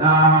তুমি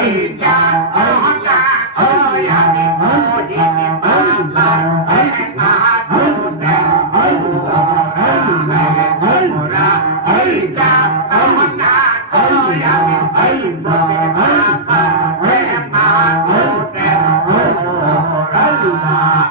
Aida, Aida. Allah